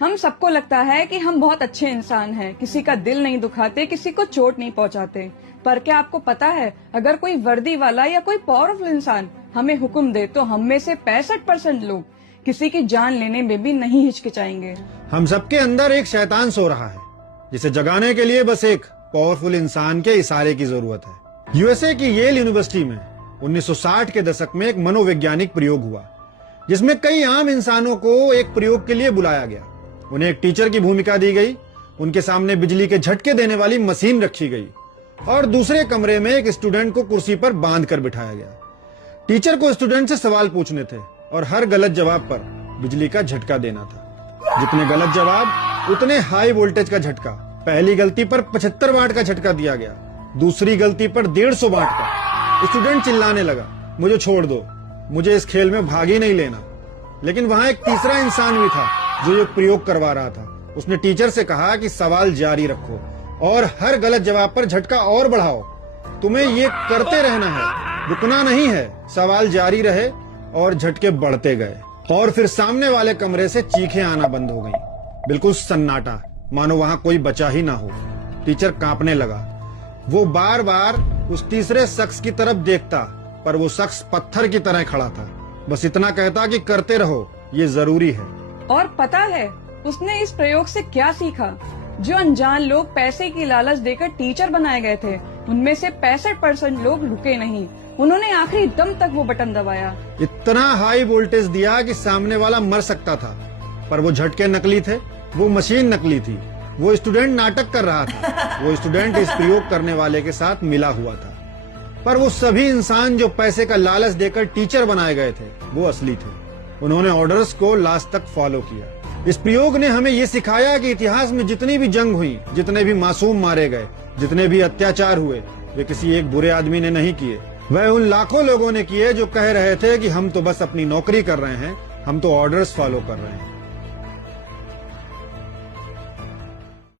हम सबको लगता है कि हम बहुत अच्छे इंसान हैं, किसी का दिल नहीं दुखाते, किसी को चोट नहीं पहुंचाते। पर क्या आपको पता है, अगर कोई वर्दी वाला या कोई पावरफुल इंसान हमें हुक्म दे तो हम में से 65% लोग किसी की जान लेने में भी नहीं हिचकिचाएंगे। हम सबके अंदर एक शैतान सो रहा है, जिसे जगाने के लिए बस एक पावरफुल इंसान के इशारे की जरूरत है। यूएसए की येल यूनिवर्सिटी में 1960 के दशक में एक मनोवैज्ञानिक प्रयोग हुआ, जिसमें कई आम इंसानों को एक प्रयोग के लिए बुलाया गया। उन्हें एक टीचर की भूमिका दी गई, उनके सामने बिजली के झटके देने वाली मशीन रखी गई और दूसरे कमरे में एक स्टूडेंट को कुर्सी पर बांध कर बिठाया गया। टीचर को स्टूडेंट से सवाल पूछने थे और हर गलत जवाब पर बिजली का झटका देना था। जितने गलत जवाब उतने हाई वोल्टेज का झटका। पहली गलती पर 75 वाट का झटका दिया गया, दूसरी गलती पर 150 वाट का। स्टूडेंट चिल्लाने लगा, मुझे छोड़ दो, मुझे इस खेल में भाग ही नहीं लेना। लेकिन वहां एक तीसरा इंसान भी था जो ये प्रयोग करवा रहा था। उसने टीचर से कहा कि सवाल जारी रखो और हर गलत जवाब पर झटका और बढ़ाओ। तुम्हें ये करते रहना है, रुकना नहीं है। सवाल जारी रहे और झटके बढ़ते गए और फिर सामने वाले कमरे से चीखें आना बंद हो गईं। बिल्कुल सन्नाटा, मानो वहां कोई बचा ही ना हो। टीचर कांपने लगा। वो बार बार उस तीसरे शख्स की तरफ देखता, पर वो शख्स पत्थर की तरह खड़ा था। बस इतना कहता कि करते रहो, ये जरूरी है। और पता है उसने इस प्रयोग से क्या सीखा? जो अनजान लोग पैसे की लालच देकर टीचर बनाए गए थे, उनमें से 65% लोग रुके नहीं। उन्होंने आखिरी दम तक वो बटन दबाया। इतना हाई वोल्टेज दिया कि सामने वाला मर सकता था, पर वो झटके नकली थे, वो मशीन नकली थी। वो स्टूडेंट नाटक कर रहा था। वो स्टूडेंट इस प्रयोग करने वाले के साथ मिला हुआ था, पर वो सभी इंसान जो पैसे का लालच देकर टीचर बनाए गए थे, वो असली थे। उन्होंने ऑर्डर्स को लास्ट तक फॉलो किया। इस प्रयोग ने हमें ये सिखाया कि इतिहास में जितनी भी जंग हुई, जितने भी मासूम मारे गए, जितने भी अत्याचार हुए, वे किसी एक बुरे आदमी ने नहीं किए। वह उन लाखों लोगों ने किए जो कह रहे थे कि हम तो बस अपनी नौकरी कर रहे हैं, हम तो ऑर्डर्स फॉलो कर रहे हैं।